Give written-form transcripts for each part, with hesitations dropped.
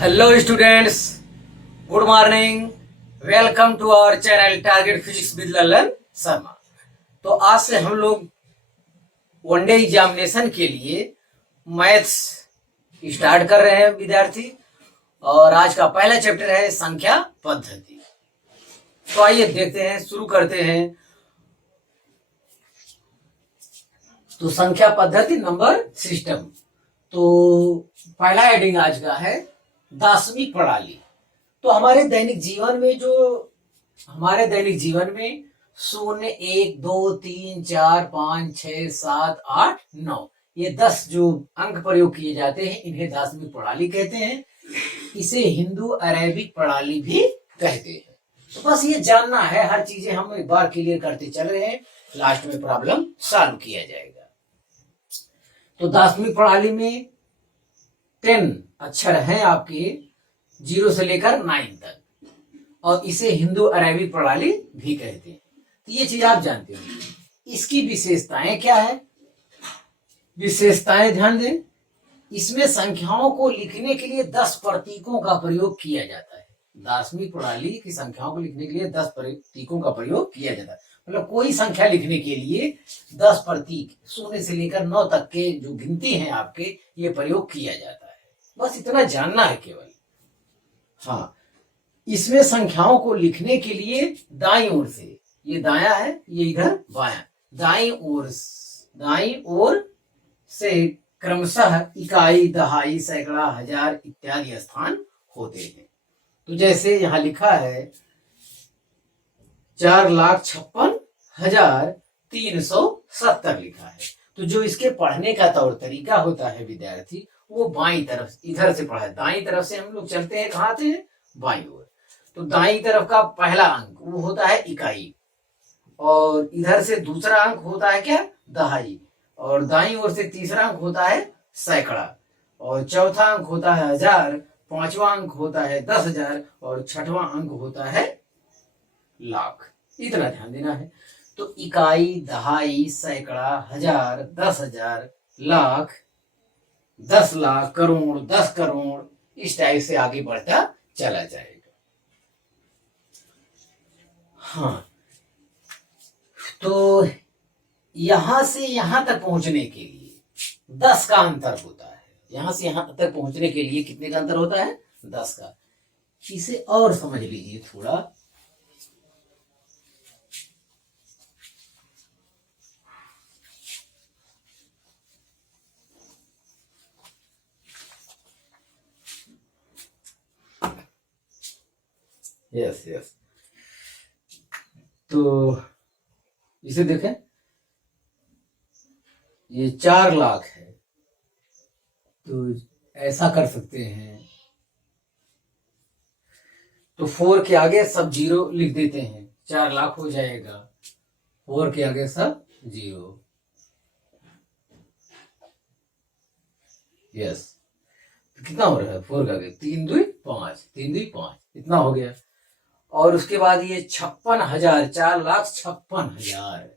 Hello students, good morning. Welcome to our channel target physics with Lalan Sharma. तो आज से हम लोग वनडे एग्जामिनेशन के लिए मैथ्स स्टार्ट कर रहे हैं विद्यार्थी, और आज का पहला चैप्टर है संख्या पद्धति। तो आइए देखते हैं, शुरू करते हैं। तो संख्या पद्धति नंबर सिस्टम। तो पहला हेडिंग आज का है दार्शनिक प्रणाली। तो हमारे दैनिक जीवन में 0, 1, 2, 3, 4, 5, 6, 7, 8, 9 ये 10 जो अंक प्रयोग किए जाते हैं, इन्हें दार्शनिक प्रणाली कहते हैं। इसे हिंदू अरेबिक प्रणाली भी कहते हैं। तो बस ये जानना है, हर चीजें हम एक बार क्लियर करते चल रहे हैं, लास्ट में प्रॉब्लम सॉल्व किया जाएगा। तो दार्शनिक प्रणाली में 10 अक्षर हैं आपके 0 से लेकर 9 तक, और इसे हिंदू अरेबिक प्रणाली भी कहते हैं। तो ये चीज आप जानते हो। इसकी विशेषताएं क्या है? विशेषताएं ध्यान दें। इसमें संख्याओं को लिखने के लिए 10 प्रतीकों का प्रयोग किया जाता है। दार्शनिक प्रणाली की संख्याओं को लिखने के लिए 10 प्रतीकों का प्रयोग किया जाता है। मतलब कोई संख्या लिखने के लिए 10 प्रतीक 0 से लेकर 9 तक के जो गिनती हैं आपके, ये प्रयोग किया जाता है। बस इतना जानना है केवल। हाँ, इसमें संख्याओं को लिखने के लिए दाईं ओर से, ये दायां है, ये इधर बायां, दाईं ओर से क्रमशः इकाई, दहाई, सैकड़ा, हजार इत्यादि स्थान होते हैं। तो जैसे यहां लिखा है 4,56,370 लिखा है। तो जो इसके पढ़ने का तौर तरीका होता है विद्यार्थी, वो बाईं तरफ इधर से पढ़ा है। दाईं तरफ से हम लोग चलते हैं, कहाँ आते हैं? बाईं ओर। तो दाईं तरफ का पहला अंक वो होता है इकाई, और इधर से दूसरा अंक होता है क्या? दहाई, और दाईं ओर से तीसरा अंक होता है सैकड़ा, और चौथा अंक होता है हजार, पांचवा अंक होता है 10,000, और छठवां अंक होता है लाख। इतना ध्यान देना है। तो इकाई, दहाई, सैकड़ा, हजार, 10,000, लाख, 10 लाख, करोड़, 10 करोड़, इस टाइप से आगे बढ़ता चला जाएगा। हाँ, तो यहां से यहां तक पहुंचने के लिए 10 का अंतर होता है। यहां से यहां तक पहुंचने के लिए कितने का अंतर होता है? 10 का। इसे और समझ लीजिए थोड़ा। यस। तो इसे देखें, ये 4 लाख है, तो ऐसा कर सकते हैं। तो 4 के आगे सब 0 लिख देते हैं, 4 लाख हो जाएगा। 4 के आगे सब 0। यस। तो कितना हो रहा है? 4 का आगे 3 2 5, 3 2 5, इतना हो गया। और उसके बाद ये 56,000, 4,56,000,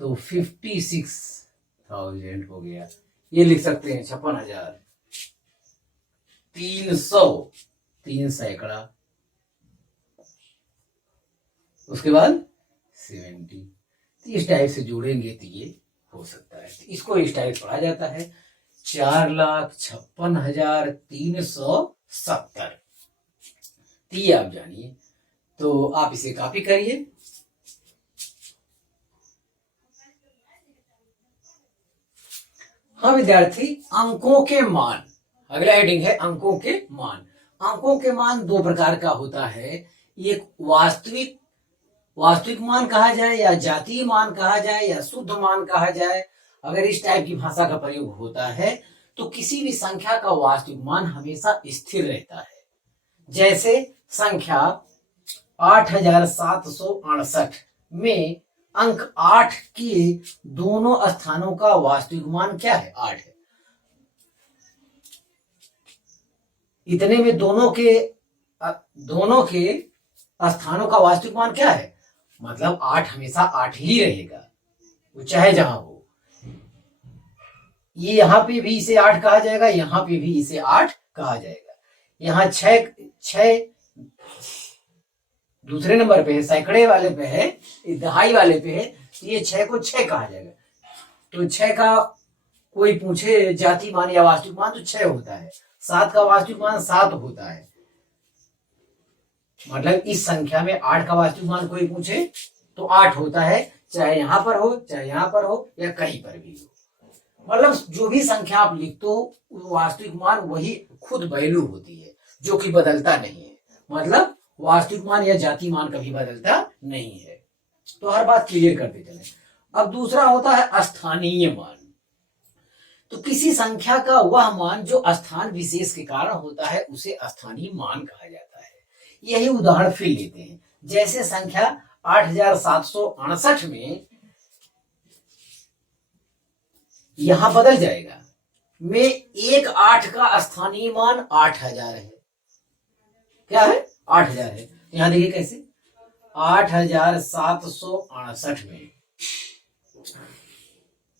तो 56,000 हो गया। ये लिख सकते हैं 56,000। 300, 3 सैकड़ा, उसके बाद 70। तो इस टाइप से जोड़ेंगे तो ये हो सकता है। तो इसको इस टाइप पढ़ा जाता है 4,56,370। तो ये आप जानिए। तो आप इसे कॉपी करिए। हाँ विद्यार्थी, अंकों के मान, अगला हेडिंग है अंकों के मान। अंकों के मान 2 प्रकार का होता है। एक वास्तविक मान कहा जाए, या जातीय मान कहा जाए, या शुद्ध मान कहा जाए। अगर इस टाइप की भाषा का प्रयोग होता है तो किसी भी संख्या का वास्तविक मान हमेशा स्थिर रहता है। जैसे संख्या 8,768 में अंक 8 के दोनों स्थानों का वास्तविक मान क्या है? 8 है। इतने में दोनों के स्थानों का वास्तविक मान क्या है? मतलब 8 हमेशा 8 ही रहेगा, वो चाहे जहां हो। ये यहां पे भी इसे 8 कहा जाएगा, यहां पे भी इसे 8 कहा जाएगा। यहाँ छह छह दूसरे नंबर पे है, सैकड़े वाले पे है, दहाई वाले पे है, तो ये 6 को 6 कहा जाएगा। तो 6 का कोई पूछे जाति मान या वास्तविक मान तो 6 होता है। 7 का वास्तविक मान 7 होता है। मतलब इस संख्या में 8 का वास्तविक मान कोई पूछे तो 8 होता है, चाहे यहां पर हो, चाहे यहां पर हो, या कहीं पर भी हो। मतलब जो भी संख्या आप लिखते हो वास्तविक मान वही खुद वैल्यू होती है, जो कि बदलता नहीं है। मतलब वास्तविक मान या जाति मान कभी बदलता नहीं है। तो हर बात क्लियर करते चले। अब दूसरा होता है स्थानीय मान। तो किसी संख्या का वह मान जो स्थान विशेष के कारण होता है उसे स्थानीय मान कहा जाता है। यही उदाहरण फिर लेते हैं। जैसे संख्या 8768 में यहां बदल जाएगा में 1 8 का स्थानीय मान 8000 है। क्या है? 8000 है। यहां देखिए कैसे 8768 में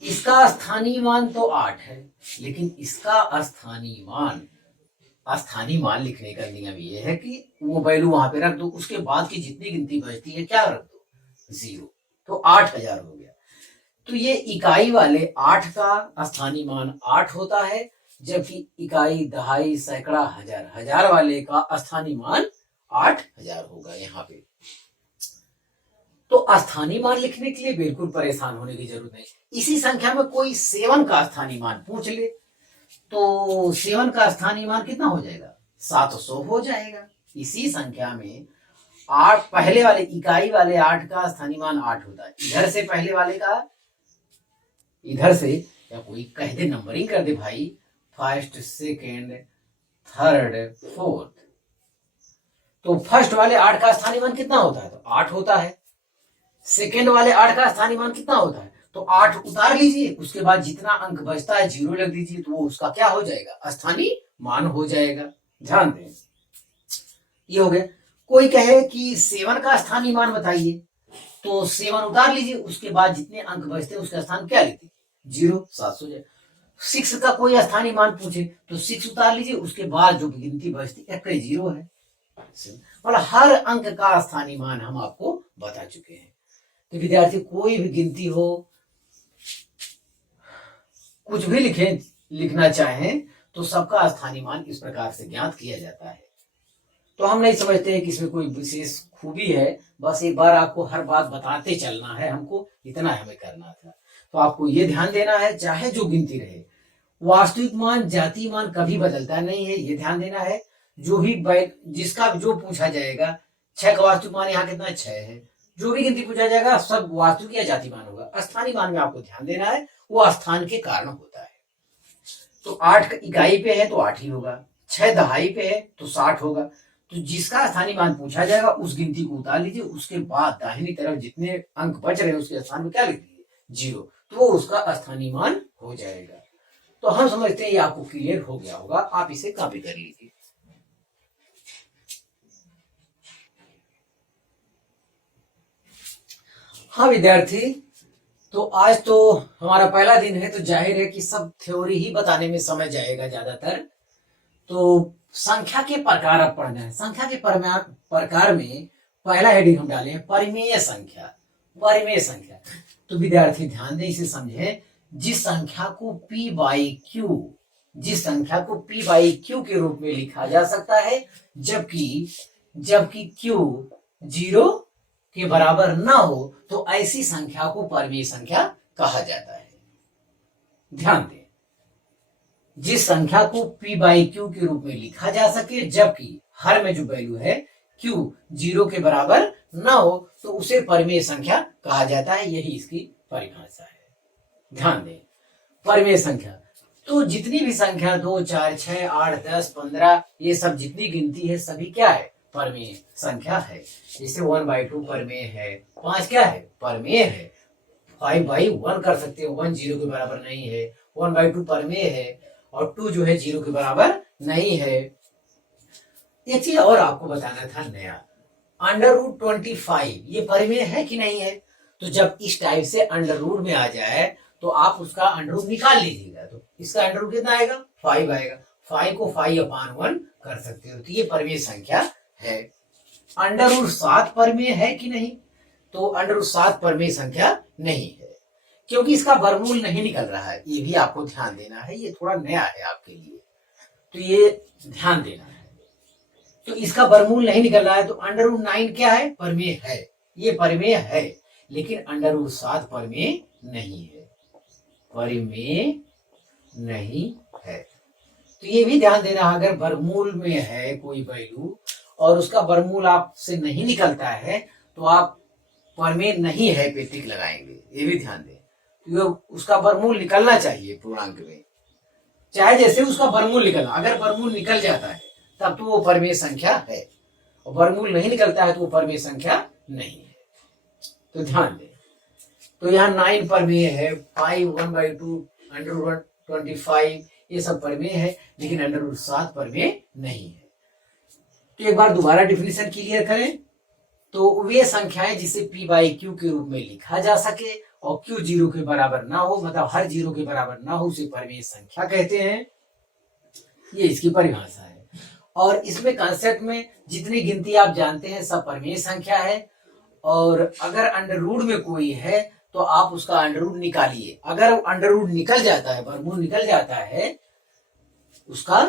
इसका स्थानीय मान तो 8 है, लेकिन इसका स्थानीय मान लिखने का नियम ये है कि वो वैल्यू वहां पे रख दो, उसके बाद की जितनी गिनती बचती है क्या रख दो? 0। तो 8000 हो गया। तो ये इकाई वाले 8 का स्थानीय मान 8 होता है, जबकि इकाई, दहाई, सैकड़ा, हजार वाले का स्थानीय मान 8000 होगा यहाँ पे। तो स्थानीय मान लिखने के लिए बिल्कुल परेशान होने की जरूरत नहीं। इसी संख्या में कोई 7 का स्थानीय मान पूछ ले तो 7 का स्थानीय मान कितना हो जाएगा? 700 हो जाएगा। इसी संख्या में 8 पहले वाले इकाई वाले 8 का स्थानीय मान 8 होता है। इधर से पहले वाले का, इधर से, या कोई कह दे नंबरिंग कर दे भाई, फर्स्ट, सेकेंड, थर्ड, फोर्थ। तो फर्स्ट वाले 8 का स्थानीय मान कितना होता है? तो 8 होता है। सेकेंड वाले 8 का स्थानीय मान कितना होता है? तो 8 उतार लीजिए, उसके बाद जितना अंक बचता है 0 लग दीजिए, तो वो उसका क्या हो जाएगा? स्थानीय मान हो जाएगा। ध्यान दें, ये हो गया। कोई कहे कि 7 का स्थानीय मान बताइए, तो 7 उतार लीजिए, उसके बाद जितने अंक बचते हैं उसका स्थान क्या लिखते? 0, 700 जाए। 6 का कोई स्थानीय मान पूछे तो 6 उतार लीजिए, उसके बाद जो गिनती बचती है 0 है। मतलब हर अंक का स्थानीय मान हम आपको बता चुके हैं। तो विद्यार्थी कोई भी गिनती हो, कुछ भी लिखना चाहें तो सबका स्थानीय मान इस प्रकार से ज्ञात किया जाता है। तो हम नहीं समझते हैं कि इसमें कोई विशेष खूबी है, बस एक बार आपको हर बात बताते चलना है, हमको इतना हमें करना था। तो आपको ये ध्यान देना है, चाहे जो गिनती रहे, वास्तविक मान, जातीय मान कभी बदलता नहीं है, ये ध्यान देना है। जो भी जिसका जो पूछा जाएगा, 6 का वास्तविक मान यहाँ कितना? 6 है। जो भी गिनती पूछा जाएगा सब वास्तविक या जातीय मान होगा। स्थानीय मान में आपको ध्यान देना है, वो स्थान के कारण होता है। तो 8 इकाई पे है तो 8 ही होगा, 6 दहाई पे है तो 60 होगा। तो जिसका स्थानीय मान पूछा जाएगा उस गिनती को उतार लीजिए, उसके बाद दाहिनी तरफ जितने अंक बच रहे हैं उसके स्थान में क्या लिख दीजिए? 0। तो वो उसका स्थानीय मान हो जाएगा। तो हम समझते हैं ये आपको क्लियर हो गया होगा। आप इसे कॉपी कर लीजिए। हाँ विद्यार्थी, तो आज तो हमारा पहला दिन है, तो जाहिर है कि सब थ्योरी ही बताने में समय जाएगा ज्यादातर। तो संख्या के प्रकार अब पढ़ना है। संख्या के प्रकार में पहला हेडिंग हम डाले हैं परिमेय संख्या। परिमेय संख्या, तो विद्यार्थी ध्यान दें, इसे समझें। जिस संख्या को P बाई Q, जिस संख्या को P बाई Q के रूप में लिखा जा सकता है, जबकि Q 0 के बराबर ना हो, तो ऐसी संख्या को परिमेय संख्या कहा जाता है। ध्यान दें, जिस संख्या को P बाई Q के रूप में लिखा जा सके, जबकि हर में जो वैल्यू है Q 0 के बराबर ना हो, तो उसे परिमेय संख्या कहा जाता है। यही इसकी परिभाषा है। ध्यान दें, परिमेय संख्या, तो जितनी भी संख्या 2, 4, 6, 8, 10, 15, ये सब जितनी गिनती है सभी क्या है? परिमेय संख्या है। जैसे 1/2 परिमेय है, 5 क्या है? परिमेय है। 5/1 कर सकते हो, 1 0 के बराबर नहीं है, 1/2 परिमेय है, और 2 जो है 0 के बराबर नहीं है। एक चीज और आपको बताना था नया, √25 ये परिमेय है कि नहीं है? तो जब इस टाइप से अंडर रूट में आ जाए तो आप उसका अंडर रूट निकाल लीजिएगा। तो इसका अंडर रूट कितना आएगा? 5 आएगा। फाइ को फाइ अपान 1 कर सकते हो। तो ये परिमेय संख्या है। अंडर रूट 7 परिमेय है कि नहीं? तो अंडर रूट 7 परिमेय संख्या नहीं है, क्योंकि इसका वर्गमूल नहीं निकल रहा है। ये भी आपको ध्यान देना है, ये थोड़ा नया है आपके लिए, तो ये ध्यान देना है। तो इसका वर्गमूल नहीं निकल रहा है, तो अंडर रूट 9 क्या है? परिमेय है, ये परिमेय है, लेकिन अंडर रूट 7 परिमेय नहीं है, परिमेय नहीं है। तो ये भी ध्यान देना, अगर वर्गमूल में है कोई वैल्यू और उसका वर्गमूल आपसे नहीं निकलता है, तो आप परिमेय नहीं है पे टिक लगाएंगे, ये भी ध्यान दें। तो उसका वर्गमूल निकलना चाहिए पूर्णांक में, चाहे जैसे उसका वर्गमूल निकलना, अगर वर्गमूल निकल जाता है तब तो वो परिमेय संख्या है, और वर्गमूल नहीं निकलता है तो वो परिमेय संख्या नहीं है। तो ध्यान दें। तो यहाँ 9 परिमेय है, 5 1/2 अंडर रूट 25 ये सब परिमेय है, लेकिन अंडर रूट 7 परिमेय नहीं है। तो एक बार दोबारा डिफिनेशन क्लियर करें। तो वे संख्याएं जिसे p बाई क्यू के रूप में लिखा जा सके और q 0 के बराबर ना हो, मतलब हर 0 के बराबर ना हो, उसे परिमेय संख्या कहते हैं। ये इसकी परिभाषा है। और इसमें कंसेप्ट में जितनी गिनती आप जानते हैं सब परिमेय संख्या है। और अगर अंडर रूट में कोई है तो आप उसका अंडर रूट निकालिए। अगर अंडर रूट निकल जाता है, वर्गमूल निकल जाता है उसका,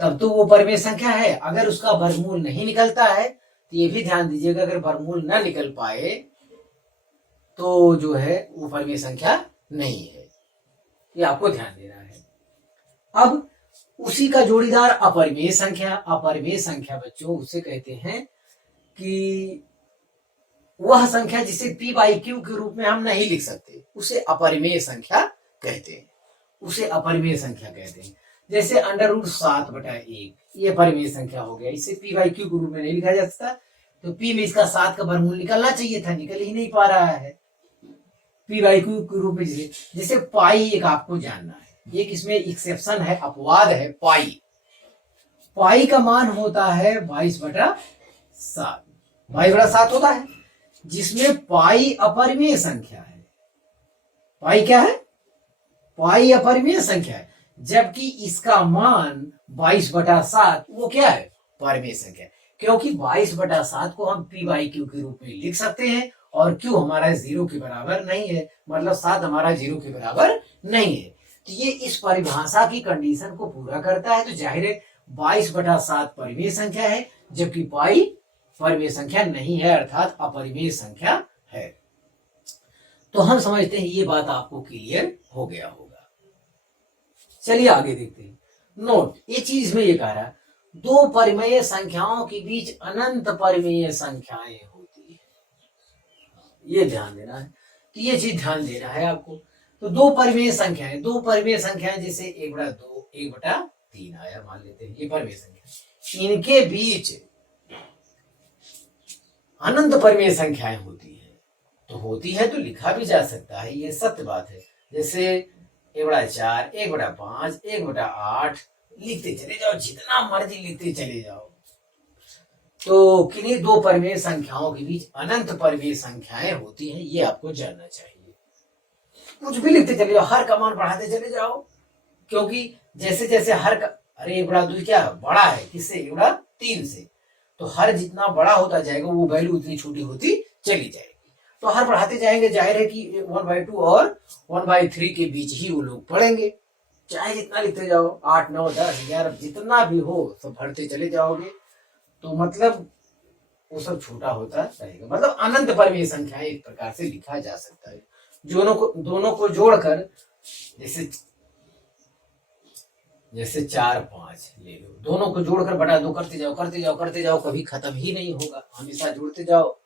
तब तो वो परिमेय संख्या है। अगर उसका वर्गमूल नहीं निकलता है तो ये भी ध्यान दीजिएगा, अगर वर्गमूल ना निकल पाए तो जो है वो परिमेय संख्या नहीं है, ये आपको ध्यान देना है। अब उसी का जोड़ीदार अपरिमेय संख्या। अपरिमेय संख्या बच्चों उसे कहते हैं कि वह संख्या जिसे p बाई क्यू के रूप में हम नहीं लिख सकते, उसे अपरिमेय संख्या कहते हैं, उसे अपरिमेय संख्या कहते हैं। जैसे अंडर रूट 7/1 ये परिमेय संख्या हो गया, इसे p बाई क्यू के रूप में नहीं लिखा जा सकता, तो p में इसका 7 का वर्गमूल निकलना चाहिए था, निकल ही नहीं पा रहा है p बाई क्यू के रूप में। जैसे पाई एक आपको जानना है, एक इसमें एक्सेप्शन है, अपवाद है। पाई का मान होता है 22/7, 22/7 होता है, जिसमें पाई अपरिमेय संख्या है। पाई क्या है? पाई अपरिमेय संख्या है, जबकि इसका मान 22/7 वो क्या है? परिमेय संख्या। क्योंकि 22/7 को हम p बाई क्यू के रूप में लिख सकते हैं, और q हमारा 0 के बराबर नहीं है, मतलब 7 हमारा 0 के बराबर नहीं है। तो ये इस परिभाषा की कंडीशन को पूरा करता है, तो जाहिर है 22/7 परिमेय संख्या है, जबकि पाई परिमेय संख्या नहीं है, अर्थात अपरिमेय संख्या है। तो हम समझते हैं ये बात आपको क्लियर हो गया होगा। चलिए आगे देखते हैं। नोट, ये चीज में ये कह रहा है, दो परिमेय संख्याओं के बीच अनंत परिमेय संख्याएं होती है, ये ध्यान देना है। तो ये चीज ध्यान देना है आपको। तो दो परिमेय संख्याएं, जैसे 1/2 1/3 आया मान लेते हैं, ये परिमेय संख्या, इनके बीच अनंत परिमेय संख्याएं होती है। तो होती है तो लिखा भी जा सकता है, ये सत्य बात है। जैसे 1/4 1/5 1/8 लिखते चले जाओ, जितना मर्जी लिखते चले जाओ। तो किन्हीं दो परिमेय संख्याओं के बीच अनंत परिमेय संख्याएं होती हैं, ये आपको जानना चाहिए। कुछ भी लिखते चले जाओ, हर का मान बढ़ाते चले जाओ, क्योंकि जैसे जैसे हर का, अरे 1/2 क्या बड़ा है किससे? 1/3 से। तो हर जितना बड़ा होता जाएगा वो वैल्यू उतनी छोटी होती चली जाएगी। तो हर बढ़ाते जाएंगे, जाहिर है कि 1/2 और 1/3 के बीच ही वो लोग पढ़ेंगे। चाहे जितना लिखते जाओ, 8 9 10 11 जितना भी हो सब भरते चले जाओगे, तो मतलब वो सब छोटा होता रहेगा। मतलब अनंत परिमेय संख्याएं एक प्रकार से लिखा जा सकता है। दोनों को जोड़कर, जैसे 4 5 ले लो, दोनों को जोड़कर बटा 2 करते जाओ, कभी खत्म ही नहीं होगा, हमेशा जोड़ते जाओ।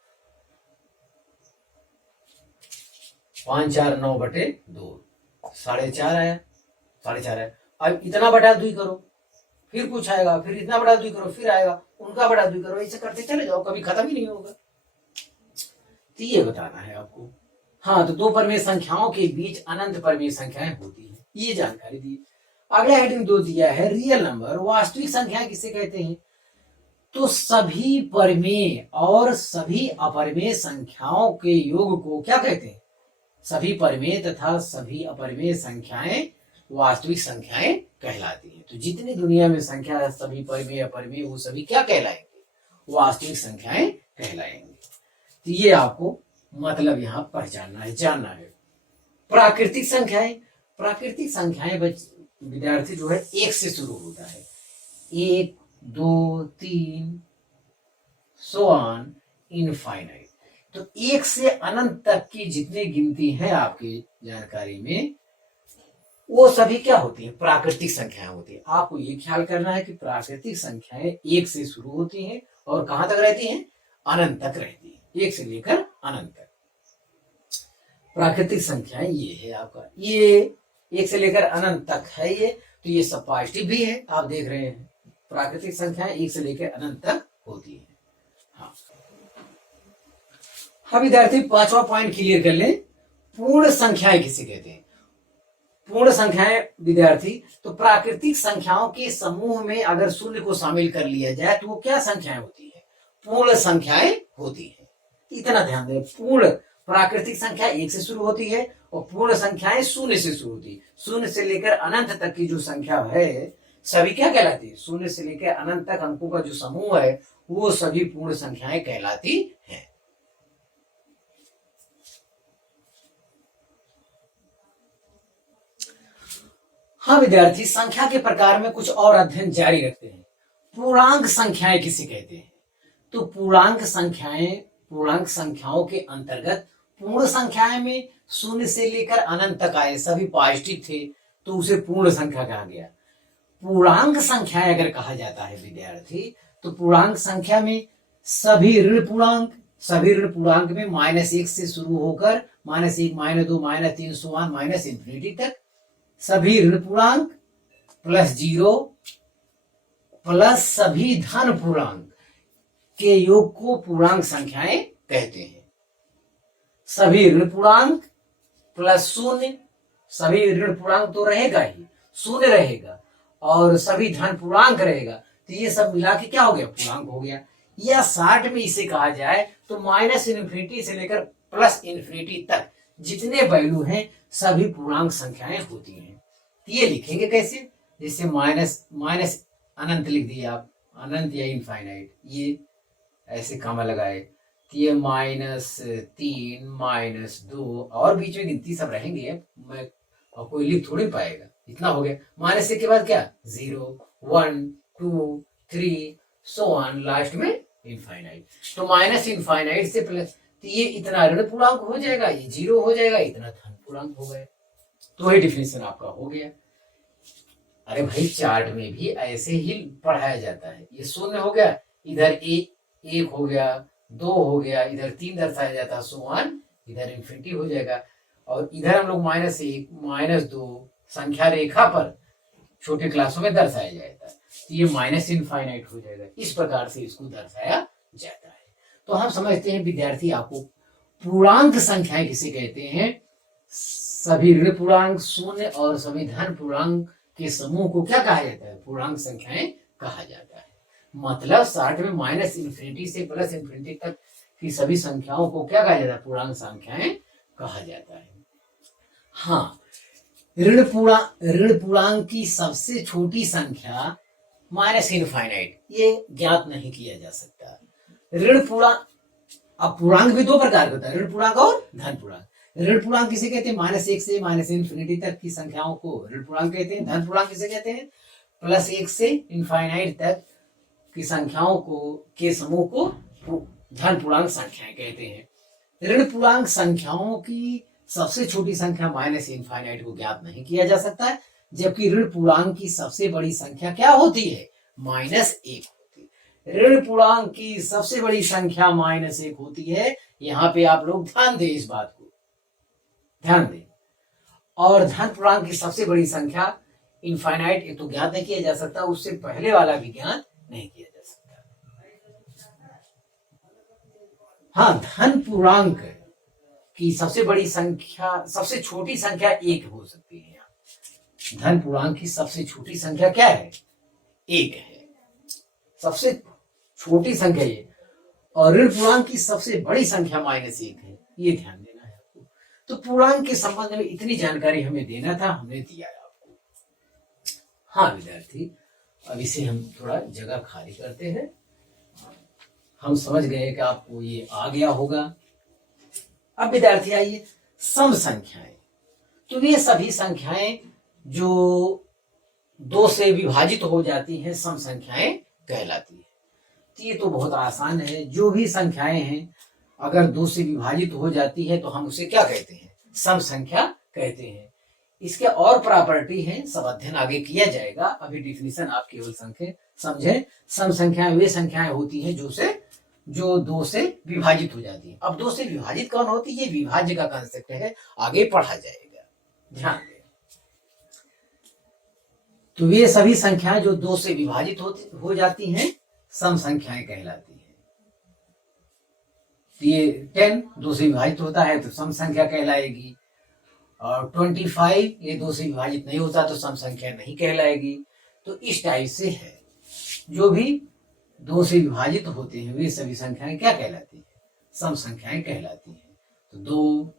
5 4 9/2 4.5 आया, 4.5 आया। अब इतना बटा 2 करो, फिर कुछ आएगा, फिर इतना बटा 2 करो, फिर आएगा, उनका बटा 2 करो, ऐसे करते चले जाओ, कभी खत्म ही नहीं होगा। तो ये बताना है आपको। हाँ, तो दो परिमेय संख्याओं के बीच अनंत परिमेय संख्याएं होती है, ये जानकारी दी। अगला हेडिंग 2 दिया है, रियल नंबर, वास्तविक संख्या किसे कहते हैं? तो सभी परिमेय और सभी अपरिमेय संख्याओं के योग को क्या कहते हैं? सभी परिमेय तथा सभी अपरिमेय संख्याएं वास्तविक संख्याएं कहलाती हैं। तो जितनी दुनिया में संख्या सभी परिमेय अपरिमेय वो सभी क्या कहलाएंगे? वास्तविक संख्याएं कहलाएंगे। तो ये आपको मतलब यहाँ पहचानना है, जानना है। प्राकृतिक संख्याएं, प्राकृतिक संख्याएं विद्यार्थी जो है एक से शुरू होता है, 1 2 3 सो ऑन इनफाइनाइट। तो एक से अनंत तक की जितनी गिनती है आपकी जानकारी में वो सभी क्या होती है? प्राकृतिक संख्याएं होती है। आपको ये ख्याल करना है कि प्राकृतिक संख्याएं एक से शुरू होती हैं और कहां तक रहती हैं? अनंत तक रहती है, एक से लेकर अनंत तक। प्राकृतिक संख्याएं ये है आपका, ये एक से लेकर अनंत तक है ये, तो ये सब पॉजिटिव भी है, आप देख रहे हैं। प्राकृतिक संख्याएं एक से लेकर अनंत तक होती है। हाँ विद्यार्थी, पांचवा पॉइंट क्लियर कर लें, पूर्ण संख्याएं किसे कहते हैं? पूर्ण संख्याएं विद्यार्थी, तो प्राकृतिक संख्याओं के समूह में अगर शून्य को शामिल कर लिया जाए तो वो क्या संख्याएं होती है? पूर्ण संख्याएं होती है। इतना ध्यान दें, पूर्ण प्राकृतिक संख्या एक से शुरू होती है और पूर्ण संख्याएं शून्य से शुरू होती है। शून्य से लेकर अनंत तक की जो संख्या है सभी क्या कहलाती है? शून्य से लेकर अनंत तक अंकों का जो समूह है वो सभी पूर्ण संख्याएं कहलाती हैं। हाँ विद्यार्थी, संख्या के प्रकार में कुछ और अध्ययन जारी रखते हैं। पूर्णांक संख्याएं किसे कहते हैं? तो पूर्णांक संख्याओं के अंतर्गत पूर्ण संख्याएं में शून्य से लेकर अनंत तक आए सभी पॉजिटिव थे तो उसे पूर्ण संख्या कहा गया। पूर्णांक संख्याएं अगर कहा जाता है विद्यार्थी, तो पूर्णांक संख्या में सभी ऋण पूर्णांक में -1 से शुरू होकर -1 -2 -3 सो ऑन ∞ तक सभी ऋण पूर्णांक +0 प्लस सभी धन पूर्णांक के योग को पूर्णांक संख्याएं कहते हैं। सभी ऋण पूर्णांक +0, सभी ऋण पूर्णांक तो रहेगा ही, शून्य रहेगा और सभी धन पूर्णांक रहेगा, तो ये सब मिला के क्या हो गया? पूर्णांक हो गया। या 60 में इसे कहा जाए तो -∞ से लेकर +∞ तक जितने वैल्यू हैं सभी पूर्णांक संख्याएं होती हैं। तो ये लिखेंगे कैसे? जैसे माइनस अनंत लिख दिए आप, अनंत या इनफाइनाइट, ये ऐसे कामा लगाए, तो ये -3 -2 और बीच में गिनती सब रहेंगे, मैं और कोई लिख थोड़ी पाएगा। इतना हो गया। माइनस के बाद क्या? 0 1 2 3 सो ऑन, लास्ट में इनफाइनाइट। तो -∞ से प्लस, तो ये इतना ऋण पूर्णांक हो जाएगा, ये 0 हो जाएगा, इतना धन पूर्णांक हो गया। तो वही डिफिनेशन आपका हो गया। अरे भाई, चार्ट में भी ऐसे ही पढ़ाया जाता है। ये शून्य हो गया, इधर 1 हो गया, 2 हो गया, इधर 3 दर्शाया जाता है, सो ऑन, इधर इन्फिनिटी हो जाएगा। और इधर हम लोग -1 -2 संख्या रेखा पर छोटे क्लासों में दर्शाया जाता है, तो ये -∞ हो जाएगा। इस प्रकार से इसको दर्शाया जाता है। तो हम समझते हैं विद्यार्थी, आपको पूर्णांक संख्याएं किसे कहते हैं? सभी ऋण पूर्णांक, शून्य और सभी धन पूर्णांक के समूह को क्या कहा जाता है? पूर्णांक संख्याएं कहा जाता है। मतलब 60 में -∞ से +∞ तक की सभी संख्याओं को क्या कहा जाता है? पूर्णांक संख्याएं कहा जाता है। हाँ, ऋण पूर्णांक की सबसे छोटी संख्या -∞, ये ज्ञात नहीं किया जा सकता। ऋण पूर्णांक, अब पूर्णांक भी दो प्रकार का होता है, ऋण पूर्णांक और धन पूर्णांक। ऋण पूर्णांक किसे कहते हैं? -1 से -∞ तक की संख्याओं को ऋण पूर्णांक कहते हैं। धन पूर्णांक किसे कहते हैं? +1 से ∞ तक की संख्याओं को के समूह को धन पूर्णांक संख्याएं कहते हैं। ऋण पूर्णांक संख्याओं की सबसे छोटी संख्या -∞ को ज्ञात नहीं किया जा सकता है, जबकि ऋण पूर्णांक की सबसे बड़ी संख्या क्या होती है? -1 होती है। ऋण पूर्णांक की सबसे बड़ी संख्या -1 होती है। यहाँ पे आप लोग ध्यान दें, इस बात को ध्यान दें। और धन पूर्णांक की सबसे बड़ी संख्या इनफाइनाइट, एक तो ज्ञात नहीं किया जा सकता, उससे पहले वाला भी ज्ञात नहीं किया जा सकता। हाँ, धन पूर्णांक की सबसे बड़ी संख्या, सबसे छोटी संख्या 1 हो सकती है। धन पूर्णांक की सबसे छोटी संख्या क्या है? 1 है, सबसे छोटी संख्या ये। और ऋण पूर्णांक की सबसे बड़ी संख्या -1 है, ये ध्यान देना है आपको। तो पूर्णांक के संबंध में इतनी जानकारी हमें देना था, हमने दिया है आपको। हाँ विद्यार्थी, अब इसे हम थोड़ा जगह खाली करते हैं। हम समझ गए कि आपको ये आ गया होगा। अब विद्यार्थी आइए, सम संख्याएं। तो ये सभी संख्याएं जो 2 से विभाजित हो जाती हैं सम संख्याएं कहलाती है। तो ये तो बहुत आसान है, जो भी संख्याएं हैं अगर 2 से विभाजित हो जाती है तो हम उसे क्या कहते हैं? सम संख्या कहते हैं। इसके और प्रॉपर्टी हैं, सब अध्ययन आगे किया जाएगा, अभी डिफिनीशन आप केवल समझे। सम संख्याएं वे संख्याएं होती हैं जो 2 से विभाजित हो जाती है। अब 2 से विभाजित कौन होती है? विभाज्य का कंसेप्ट है, आगे पढ़ा जाएगा, ध्यान दें। तो वे सभी संख्याएं जो 2 से विभाजित हो जाती हैं सम संख्याएं कहलाती हैं। ये 10 2 से विभाजित होता है तो सम संख्या कहलाएगी, और 25 ये 2 से विभाजित नहीं होता तो सम संख्या नहीं कहलाएगी। तो इस टाइप से है, जो भी 2 से विभाजित होते हैं वे सभी संख्याएं क्या कहलाती हैं? सम संख्याएं कहलाती हैं। तो 2,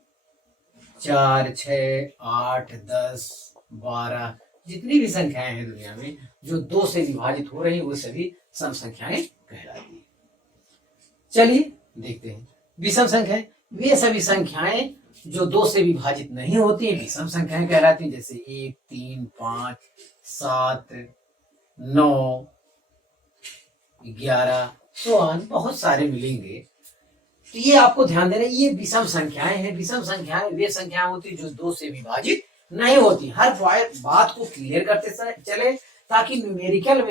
4, 6, 8, 10, 12 जितनी भी संख्याएं हैं दुनिया में जो 2 से विभाजित हो रही हैं वो सभी सम संख्याएं कहलाती हैं। चलिए देखते हैं विषम संख्याएं। वे सभी संख्याएं जो 2 से विभाजित नहीं होती हैं विषम संख्याएं कहलाती हैं, जैसे 1, 3, 5, 7, 9, 11 सोआन बहुत सारे मिलेंगे। तो ये आपको ध्यान देना, ये विषम संख्याएं हैं। विषम संख्याएं वे संख्याएं होती हैं जो 2 से विभाजित नहीं होती। हर बात को क्लियर करते चले ताकि न्यूमेरिकल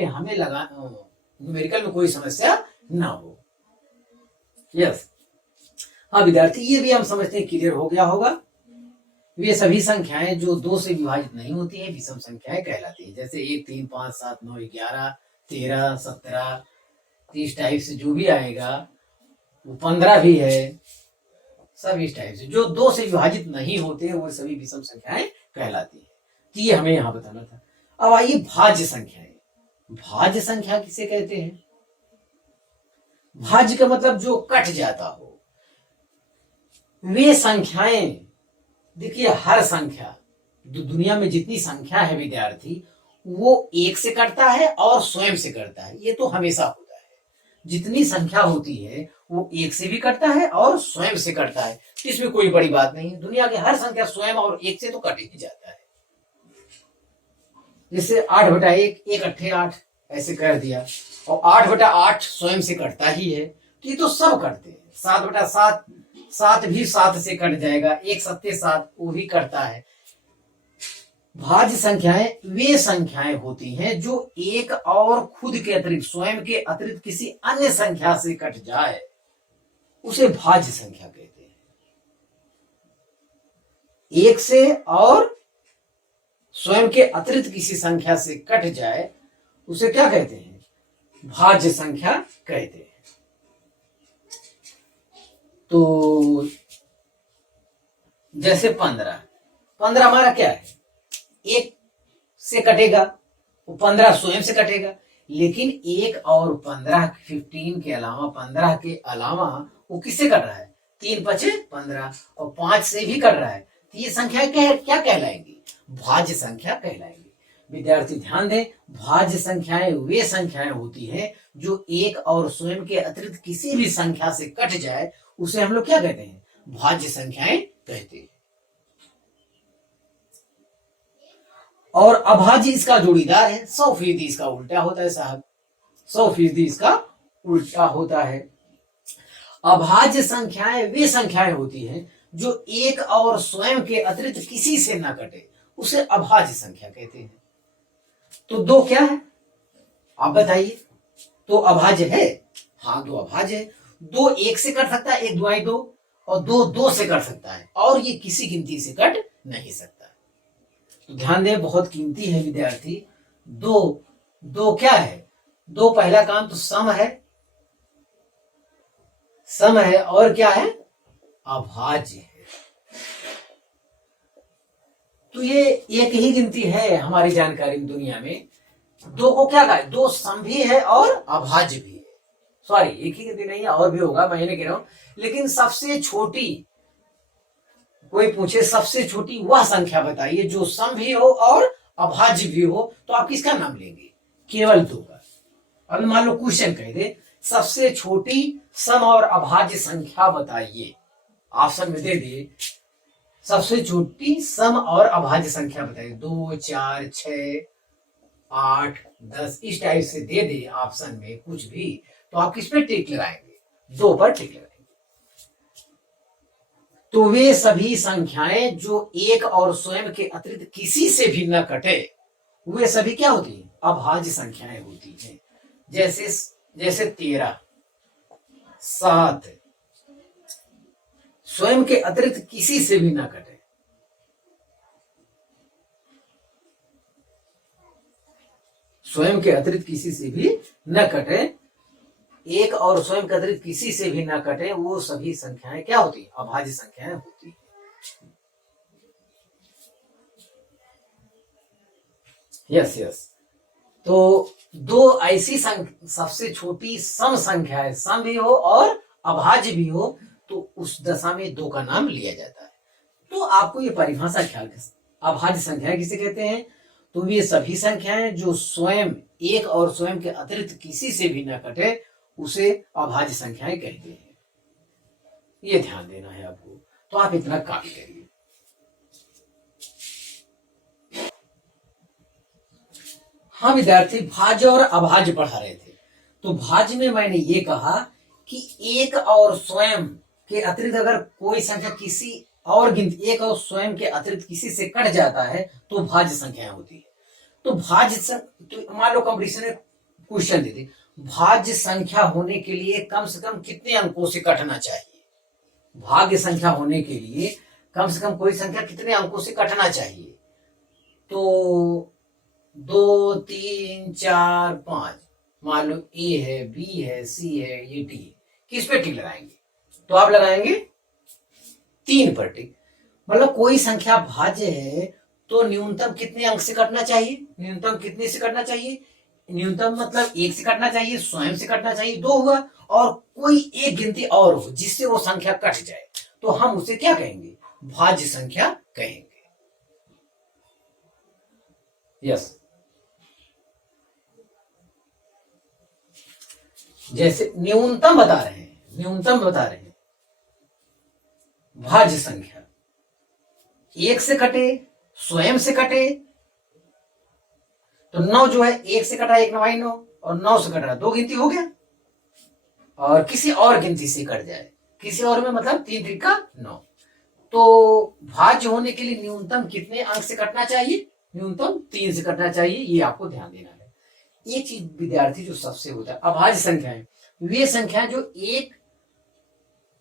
में कोई समस्या ना हो। यस, हाँ विद्यार्थी, ये भी हम समझते हैं क्लियर हो गया होगा। वे सभी संख्याएं जो 2 से विभाजित नहीं होती हैं विषम संख्याएं कहलाती हैं, जैसे 1, 3, 5, 7, 9, 11, 13, 17, 30 टाइप से जो भी आएगा, वो 15 भी है, सब इस टाइप से जो 2 से विभाजित नहीं होते वो सभी विषम संख्याएं कहलाती है। तो ये हमें यहां बताना था। अब आइए भाज्य संख्याएं। भाज्य संख्या किसे कहते हैं? भाज्य का मतलब जो कट जाता हो। वे संख्याएं, देखिए हर संख्या दुनिया में जितनी संख्या है विद्यार्थी, वो 1 से कटता है और स्वयं से कटता है। ये तो हमेशा होता है, जितनी संख्या होती है वो 1 से भी कटता है और स्वयं से कटता है। इसमें कोई बड़ी बात नहीं है, दुनिया की हर संख्या स्वयं और 1 से तो कट ही जाता है। जैसे 8/1, 1 अट्ठे 8 ऐसे कर दिया, और 8/8 स्वयं से कटता ही है, तो ये तो सब कटते हैं। 7/7 7 भी 7 से कट जाएगा, 1 7 7 वो भी कटता है। भाज्य संख्याएं वे संख्याएं होती हैं जो 1 और खुद के अतिरिक्त, स्वयं के अतिरिक्त किसी अन्य संख्या से कट जाए, उसे भाज्य संख्या कहते हैं। 1 से और स्वयं के अतिरिक्त किसी संख्या से कट जाए उसे क्या कहते हैं? भाज्य संख्या कहते हैं। तो जैसे 15 हमारा क्या है? 1 से कटेगा, वो 15 स्वयं से कटेगा, लेकिन 1 और 15 के अलावा 15 के अलावा वो किससे कट रहा है? 3 5 15 और 5 से भी कट रहा है। तो ये संख्या क्या कहलाएंगी? भाज्य संख्या कहलाएंगी। विद्यार्थी ध्यान दें, भाज्य संख्याएं वे संख्याएं होती हैं जो 1 और स्वयं के अतिरिक्त किसी भी संख्या से कट जाए, उसे हम लोग क्या कहते हैं? भाज्य संख्याएं कहते हैं। और अभाज्य इसका जोड़ीदार है। 100% इसका उल्टा होता है साहब, 100% इसका उल्टा होता है। अभाज्य संख्याएं वे संख्याएं होती हैं जो 1 और स्वयं के अतिरिक्त किसी से ना कटे, उसे अभाज्य संख्या कहते हैं। तो 2 क्या है आप बताइए? तो अभाज्य है, हाँ 2 अभाज्य है। 2 1 से कट सकता है, 1 2 2, और 2 2 से कट सकता है, और ये किसी गिनती से कट नहीं सकता। तो ध्यान दें, बहुत कीमती है विद्यार्थी। 2 क्या है? 2 पहला काम तो सम है, और क्या है? अभाज्य है। तो ये एक ही गिनती है हमारी जानकारी में दुनिया में। 2 को क्या कहा? 2 सम भी है और अभाज्य भी है। सॉरी, एक ही गिनती नहीं है, और भी होगा, मैं नहीं कह रहा हूं। लेकिन सबसे छोटी, कोई पूछे सबसे छोटी वह संख्या बताइए जो सम भी हो और अभाज्य भी हो, तो आप किसका नाम लेंगे? केवल 2 का। अब मान लो क्वेश्चन कह दे सबसे छोटी सम और अभाज्य संख्या बताइए, ऑप्शन में दे दे सबसे छोटी सम और अभाज्य संख्या बताइए, 2, 4, 6, 8, 10 इस टाइप से दे दे ऑप्शन में कुछ भी, तो आप किस पे टिक लगाएंगे? 2 पर टिक लगाएंगे। तो वे सभी संख्याएं जो एक और स्वयं के अतिरिक्त किसी से भी न कटे, वे सभी क्या होती हैं? अभाज्य संख्याएं होती हैं। जैसे जैसे 13, 7 स्वयं के अतिरिक्त किसी से भी न कटे, स्वयं के अतिरिक्त किसी से भी न कटे, एक और स्वयं के अतिरिक्त किसी से भी न कटे, वो सभी संख्याएं क्या होती? अभाज्य संख्याएं होती। Yes yes. तो 2 ऐसी सबसे छोटी सम संख्या है, सम भी हो और अभाज्य भी हो, तो उस दशा में 2 का नाम लिया जाता है। तो आपको ये परिभाषा ख्याल कर, अभाज्य संख्या किसे कहते हैं? तो ये सभी संख्याएं जो स्वयं एक और स्वयं के अतिरिक्त किसी से भी न कटे, उसे अभाज्य संख्याएं कहते हैं। ये ध्यान देना है आपको। तो आप इतना कॉपी करिए। हाँ विद्यार्थी, भाज्य और अभाज्य पढ़ा रहे थे। तो भाज्य में मैंने ये कहा कि एक और स्वयं के अतिरिक्त अगर कोई संख्या किसी और गिनती एक और स्वयं के अतिरिक्त किसी से कट जाता है तो भाज्य संख्याएं होती है। तो भाज्य तो मान लो कंपटीशन में क्वेश्चन देते, भाज्य संख्या होने के लिए कम से कम कितने अंकों से कटना चाहिए? भाज्य संख्या होने के लिए कम से कम कोई संख्या कितने अंकों से कटना चाहिए? तो 2, 3, 4, 5 मान लो ए है, बी है, सी है, ये डी है, किस पे टिक लगाएंगे? तो आप लगाएंगे 3 पर टिक। मतलब कोई संख्या भाज्य है तो न्यूनतम कितने अंक से कटना चाहिए? न्यूनतम कितने से कटना चाहिए? न्यूनतम मतलब 1 से कटना चाहिए, स्वयं से कटना चाहिए, 2 हुआ, और कोई एक गिनती और हो जिससे वो संख्या कट जाए, तो हम उसे क्या कहेंगे? भाज्य संख्या कहेंगे। यस। जैसे न्यूनतम बता रहे हैं, न्यूनतम बता रहे हैं भाज्य संख्या 1 से कटे, स्वयं से कटे, तो 9 जो है 1 से कटा 1 9 9 और 9 से कट रहा 2 गिनती हो गया, और किसी और गिनती से कट जाए, किसी और में मतलब 3 3 का 9। तो भाज्य होने के लिए न्यूनतम कितने अंक से कटना चाहिए? न्यूनतम 3 से कटना चाहिए। ये आपको ध्यान देना है। एक चीज विद्यार्थी जो सबसे होता है, अभाज्य संख्याएं वे संख्याएं जो एक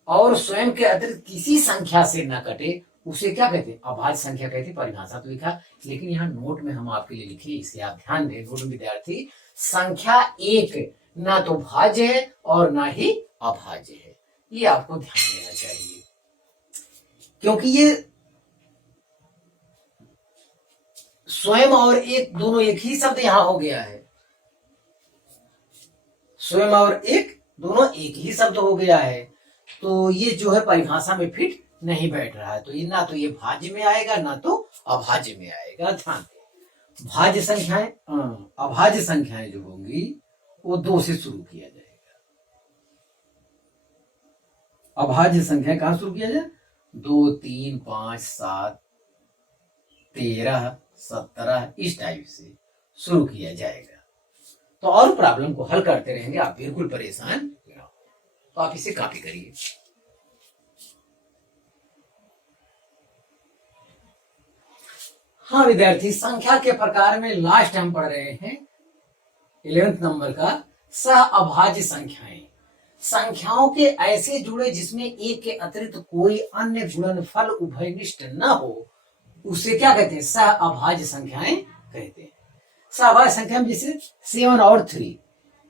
और स्वयं के अतिरिक्त किसी संख्या से न कटे, उसे क्या कहते हैं? अभाज्य संख्या कहते हैं। परिभाषा तो लिखा, लेकिन यहाँ नोट में हम आपके लिए लिखे, इसे आप ध्यान दें। नोट में विद्यार्थी, संख्या एक ना तो भाज्य है और ना ही अभाज्य है, ये आपको ध्यान देना चाहिए, क्योंकि ये स्वयं और एक दोनों एक ही शब्द यहां हो गया है। स्वयं और एक दोनों एक ही शब्द हो गया है, तो ये जो है परिभाषा में फिट नहीं बैठ रहा है। तो ये ना तो ये भाज्य में आएगा ना तो अभाज्य में आएगा। ध्यान दें, भाज्य संख्याएं अभाज्य संख्याएं जो होंगी वो 2 से शुरू किया जाएगा। अभाज्य संख्याएं कहां शुरू किया जाए? 2, 3, 5, 7, 13, 17 इस टाइप से शुरू किया जाएगा। तो और प्रॉब्लम को हल करते रहेंगे, आप बिल्कुल परेशान ना हो। तो आप इसे कॉपी करिए। हाँ विद्यार्थी, संख्या के प्रकार में लास्ट हम पढ़ रहे हैं 11th नंबर का सह अभाज्य संख्याएं। संख्याओं के ऐसे जुड़े जिसमें एक के अतिरिक्त कोई अन्य गुणनफल उभयनिष्ठ न हो, उसे क्या कहते हैं? सह अभाज्य संख्याएं कहते हैं। सह अभाज्य संख्या में जैसे 7 और 3,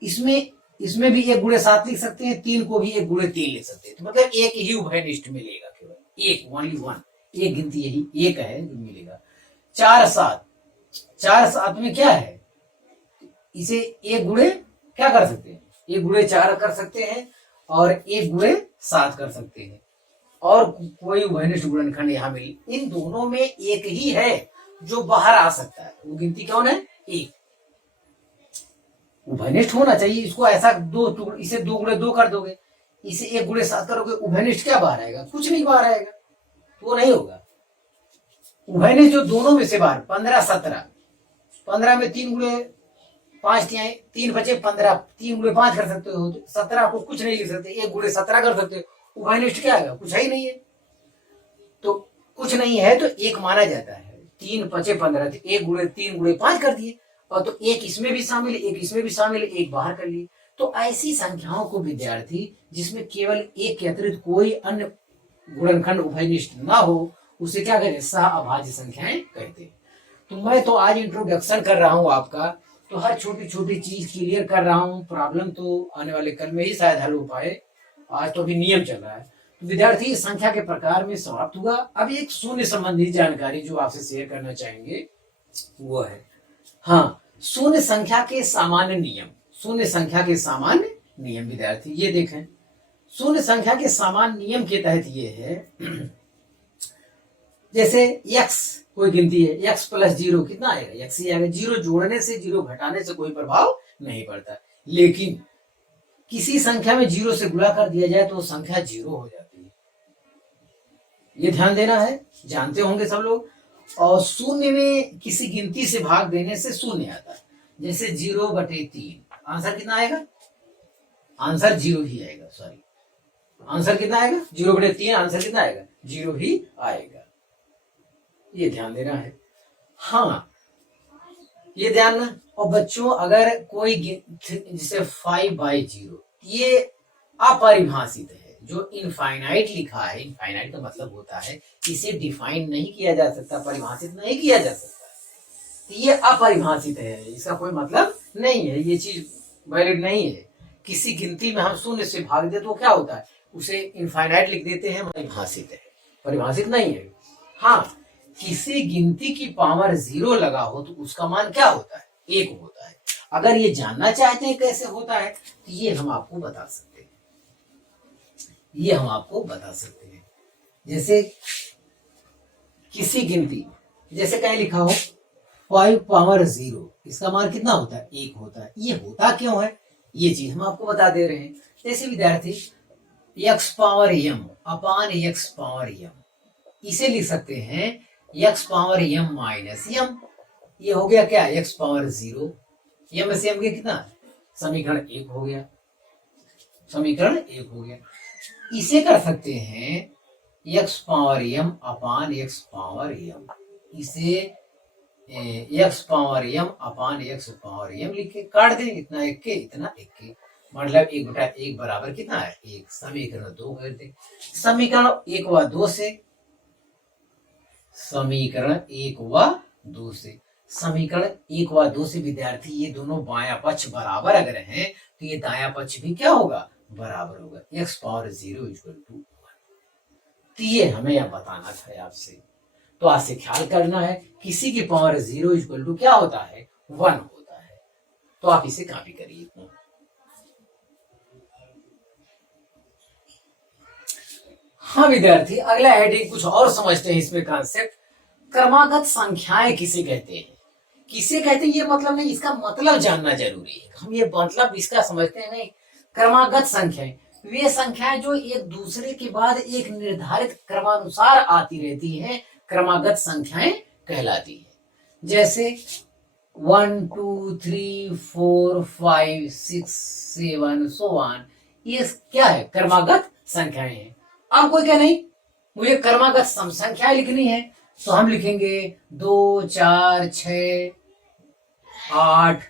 इसमें भी 1 गुणे 7 लिख सकते हैं, 3 को भी 1 गुणे 3 लिख सकते हैं। तो मतलब एक ही उभयनिष्ठ मिलेगा, केवल एक, ओनली वन, एक गिनती यही एक है जो मिलेगा। 4 7 में क्या है? इसे 1 गुणे क्या कर सकते हैं? 1 गुणे 4 कर सकते हैं और 1 गुणे 7 कर सकते हैं, और कोई उभयनिष्ठ गुणनखंड यहाँ मिले। इन दोनों में एक ही है, जो बाहर आ सकता है वो गिनती कौन है? एक। उभयनिष्ठ होना चाहिए। इसको ऐसा दो टुकड़े, इसे 2 गुणे 2 कर दोगे, इसे 1 गुणे 7 करोगे, उभयनिष्ठ क्या बाहर आएगा? कुछ नहीं बाहर आएगा, तो वो नहीं होगा। उभयनिष्ठ जो दोनों में से बाहर 15 17, 15 में 3 गुणे 5 3 बचे 15, 3 गुणे 5 कर सकते हो, 17 को कुछ नहीं लिख सकते, 1 गुणे 17 कर सकते हो। उभयनिष्ठ क्या आएगा? कुछ है ही नहीं है। तो कुछ नहीं है तो एक माना जाता है। 3 बचे 15, 1 गुणे 3 गुणे 5 कर दिए, और तो एक इसमें भी शामिल है, एक इसमें भी शामिल है, एक बाहर कर लिए। तो ऐसी संख्याओं को विद्यार्थी जिसमें केवल एक के अतिरिक्त कोई अन्य गुणनखंड उभयनिष्ठ ना हो, उसे क्या कहते हैं? सह अभाज्य संख्याएं कहते हैं। तो मैं तो आज इंट्रोडक्शन कर रहा हूं आपका, तो हर छोटी छोटी चीज क्लियर कर रहा हूं। प्रॉब्लम तो आने वाले कल में ही शायद हल हो पाए, आज तो अभी नियम चल रहा है। तो विद्यार्थी संख्या के प्रकार में समाप्त हुआ। अब एक शून्य संबंधी जानकारी जो आपसे शेयर करना चाहेंगे वो है, हाँ, शून्य संख्या के सामान्य नियम। शून्य संख्या के सामान्य नियम विद्यार्थी ये देखें। शून्य संख्या के सामान्य नियम के तहत ये है, जैसे x कोई गिनती है, x प्लस 0 कितना आएगा? x ही आएगा। 0 जोड़ने से 0 घटाने से कोई प्रभाव नहीं पड़ता, लेकिन किसी संख्या में 0 से गुणा कर दिया जाए तो संख्या 0 हो जाती है। ये ध्यान देना है, जानते होंगे सब लोग। और शून्य में किसी गिनती से भाग देने से शून्य आता है, जैसे 0/3, आंसर कितना आएगा? आंसर 0 ही आएगा। सॉरी, आंसर कितना आएगा? 0/3, आंसर कितना आएगा? 0 ही आएगा। ये ध्यान देना है। हाँ, ये ध्यान ना। और बच्चों अगर कोई जैसे 5/0, ये अपरिभाषित है। जो इनफाइनाइट लिखा है, इनफाइनाइट का मतलब होता है इसे डिफाइन नहीं किया जा सकता, परिभाषित नहीं किया जा सकता, तो ये अपरिभाषित है, इसका कोई मतलब नहीं है, ये चीज वैलिड नहीं है। किसी गिनती में हम शून्य से भाग दे तो क्या होता है? उसे इनफाइनाइट लिख देते हैं, परिभाषित है, परिभाषित नहीं है। हाँ, किसी गिनती की पावर 0 लगा हो तो उसका मान क्या होता है? 1 होता है। अगर ये जानना चाहते हैं कैसे होता है तो ये हम आपको बता सकते हैं, ये हम आपको बता सकते हैं। जैसे किसी गिनती, जैसे कहीं लिखा हो 5/0, इसका मान कितना होता है? 1 होता है। ये होता क्यों है? ये चीज हम आपको बता दे रहे हैं। जैसे विद्यार्थी x⁻m अपान x⁻m, इसे लिख सकते हैं x⁻m माइनस m। ये हो गया क्या? x⁻0, m से m के कितना? समीकरण 1 हो गया, समीकरण 1 हो गया। इसे कर सकते हैं x⁻m अपान x⁻m, इसे x⁻m अपान x⁻m लिख के काट दें, इतना 1 के इतना 1 के, मतलब 1/1 बराबर कितना है? 1। समीकरण 2 कर दें। समीकरण 1 व 2 से, समीकरण 1 व 2 से, समीकरण 1 व 2 से विद्यार्थी ये दोनों बायां पक्ष बराबर अगर हैं तो ये दायां पक्ष भी क्या होगा? बराबर होगा। x⁻0 = 1। तो ये हमें यह बताना था आपसे, तो आज से ख्याल करना है किसी की पावर 0 = क्या होता है? 1 होता है। तो आप इसे कॉपी करिए। हाँ विद्यार्थी, अगला हेडिंग कुछ और समझते हैं इसमें कॉन्सेप्ट। क्रमागत संख्याएं किसे कहते हैं? किसे कहते हैं ये मतलब नहीं, इसका मतलब जानना जरूरी है। हम ये मतलब इसका समझते हैं नहीं। क्रमागत संख्याएं वे संख्याएं जो एक दूसरे के बाद एक निर्धारित क्रमानुसार आती रहती हैं, क्रमागत संख्याएं कहलाती है। जैसे 1 2 3 4 5 6 7 सो ऑन, ये क्या है? क्रमागत संख्याएं हैं। अब कोई क्या नहीं, मुझे क्रमागत सम संख्याएं लिखनी है, तो हम लिखेंगे 2 4 6 8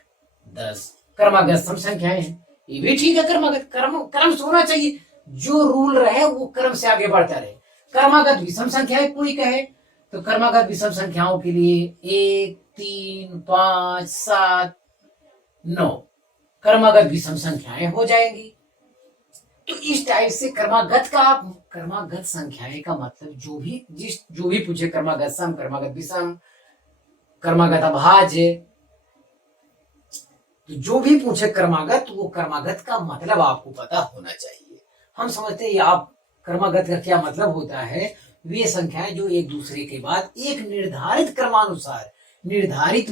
10, क्रमागत सम संख्याएं हैं। ये भी ठीक है, क्रमागत क्रम से होना चाहिए, जो रूल रहे वो क्रम से आगे बढ़ता रहे। क्रमागत विषम संख्याएं कोई कहे तो क्रमागत विषम संख्याओं के लिए 1 3 5 7 9 क्रमागत विषम संख्याएं हो जाएंगी। तो इस टाइप से क्रमागत संख्याएं का मतलब जो भी पूछे, क्रमागत सम, क्रमागत विषम, क्रमागत अभाज्य, तो जो भी पूछे क्रमागत, वो क्रमागत का मतलब आपको पता होना चाहिए। हम समझते हैं आप क्रमागत का क्या मतलब होता है, वे संख्याएं जो एक दूसरे के बाद एक निर्धारित क्रमानुसार, निर्धारित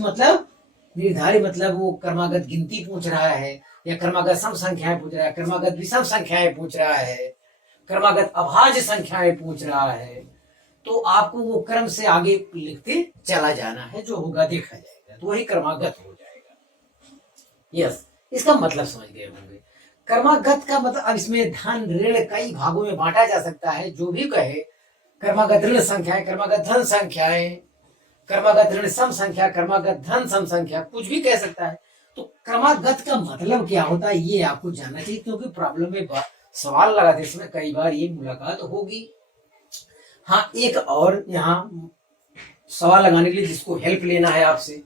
मतलब वो क्रमागत गिनती पूछ रहा है, या क्रमागत सम संख्याएं पूछ रहा है, क्रमागत विषम संख्याएं पूछ रहा है, क्रमागत अभाज्य संख्याएं पूछ रहा है, तो आपको वो क्रम से आगे लिखते चला जाना है, जो होगा देखा जाएगा, तो वही क्रमागत हो जाएगा। यस, इसका मतलब समझ गए होंगे। क्रमागत का मतलब, अब इसमें धन ऋण कई भागों में बांटा जा सकता है। जो भी कहे क्रमागत ऋण संख्याएं, क्रमागत धन संख्याएं, क्रमागत ऋण सम संख्या, क्रमागत धन सम संख्या, कुछ भी कह सकता है। तो क्रमागत का मतलब क्या होता है ये आपको जानना चाहिए, क्योंकि प्रॉब्लम में सवाल लगाते समय कई बार ये मुलाकात होगी। हाँ, एक और यहाँ सवाल लगाने के लिए जिसको हेल्प लेना है आपसे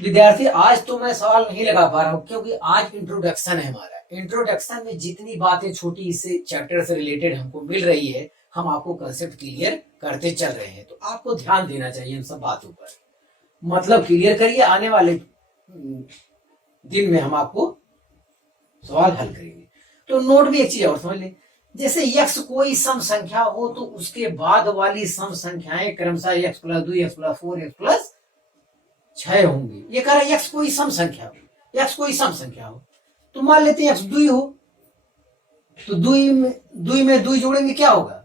विद्यार्थी, आज तो मैं सवाल नहीं लगा पा रहा हूँ, क्योंकि आज इंट्रोडक्शन है हमारा। इंट्रोडक्शन में जितनी बातें छोटी इससे चैप्टर से रिलेटेड हमको मिल रही है, हम आपको कंसेप्ट क्लियर करते चल रहे हैं, तो आपको ध्यान देना चाहिए इन सब बातों पर। मतलब क्लियर करिए, आने वाले दिन में हम आपको सवाल हल करेंगे। तो नोट में एक चीज और समझ लें, जैसे यक्स कोई सम संख्या हो तो उसके बाद वाली सम संख्याएं क्रमशः x + 2, x + 4, x + 6 होंगी। ये कह रहा है यक्स कोई सम संख्या हो, यक्स कोई सम संख्या हो, तो मान लेते हैं यक्स 2 हो, तो 2 में 2 जोड़ेंगे क्या होगा,